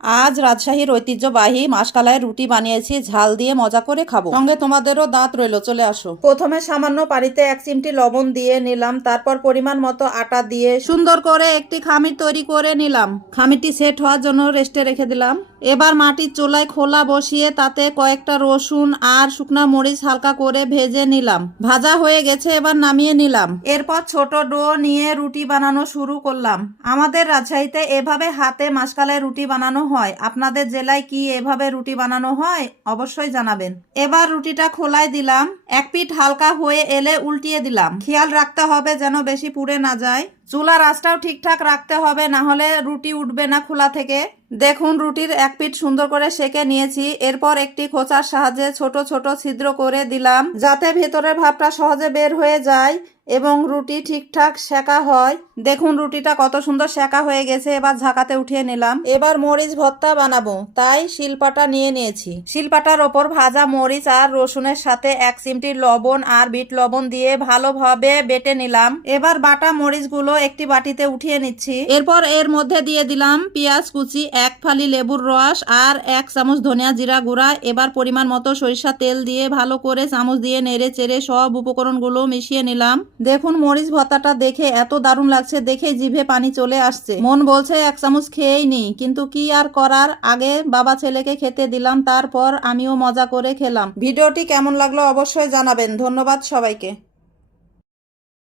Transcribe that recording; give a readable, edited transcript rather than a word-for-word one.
আজ রাজশাহীর ঐতিহ্যবাহী মাসকালাইয়ের রুটি বানিয়েছি, ঝাল দিয়ে মজা করে খাবো। সঙ্গে তোমাদেরও দাঁত রইলো, চলে আসো। প্রথমে সামান্য পানিতে 1 চিমটি লবণ দিয়ে নিলাম, তারপর পরিমাণ মতো আটা দিয়ে সুন্দর করে একটি খামির তৈরি করে নিলাম। খামিরটি সেট হওয়ার জন্য রেস্টে রেখে দিলাম। এবার মাটির চুলায় খোলা বসিয়ে তাতে কয়েকটা রসুন আর শুকনা মরিচ হালকা করে ভেজে নিলাম। ভাজা হয়ে গেছে, এবার নামিয়ে নিলাম। এরপর ছোট ডো নিয়ে রুটি বানানো শুরু করলাম। আমাদের রাজশাহীতে এভাবে হাতে মাসকালাই রুটি বানানো হয়। আপনাদের জেলায় কি এভাবে রুটি বানানো হয় অবশ্যই জানাবেন। এবার রুটিটা খোলায় দিলাম। এক পিঠ হালকা হয়ে এলে উল্টিয়ে দিলাম। খেয়াল রাখতে হবে যেন বেশি পুড়ে না যায়। চুলার আঁচটাও ঠিকঠাক রাখতে হবে, না হলে রুটি উঠবে না খোলা থেকে। দেখুন, রুটির এক পিঠ সুন্দর করে সেকে নিয়েছি। এরপর একটি খোঁচার সাহায্যে ছোট ছোট ছিদ্র করে দিলাম, যাতে ভেতরের ভাবটা সহজে বের হয়ে যায় এবং রুটি ঠিকঠাক সেকা হয়। দেখুন, রুটিটা কত সুন্দর সেকা হয়ে গেছে। এবার ঝাঁকাতে উঠিয়ে নিলাম। এবার মরিচ ভর্তা বানাবো, তাই শিলপাটা নিয়ে নিয়েছি। শিলপাটার ওপর ভাজা মরিচ আর রসুনের সাথে 1 চিমটি লবণ আর বিট লবণ দিয়ে ভালোভাবে বেটে নিলাম। এবার বাটা মরিচগুলো একটি বাটিতে উঠিয়ে নিচ্ছি। এরপর এর মধ্যে দিয়ে দিলাম পেঁয়াজ কুচি, 1 ফালি লেবুর রস আর 1 চামচ ধনিয়া জিরা গুঁড়া। এবার পরিমাণ মতো সরিষা তেল দিয়ে ভালো করে চামচ দিয়ে নেড়ে চেড়ে সব উপকরণগুলো মিশিয়ে নিলাম। দেখুন, মরিচ ভর্তাটা দেখে এত দারুণ লাগছে, দেখে জিভে পানি চলে আসছে। মন বলছে 1 চামচ খেয়েই নি, কিন্তু কি আর করার। আগে বাবা ছেলেকে খেতে দিলাম, তারপর আমিও মজা করে খেলাম। ভিডিওটি কেমন লাগলো অবশ্যই জানাবেন। ধন্যবাদ সবাইকে।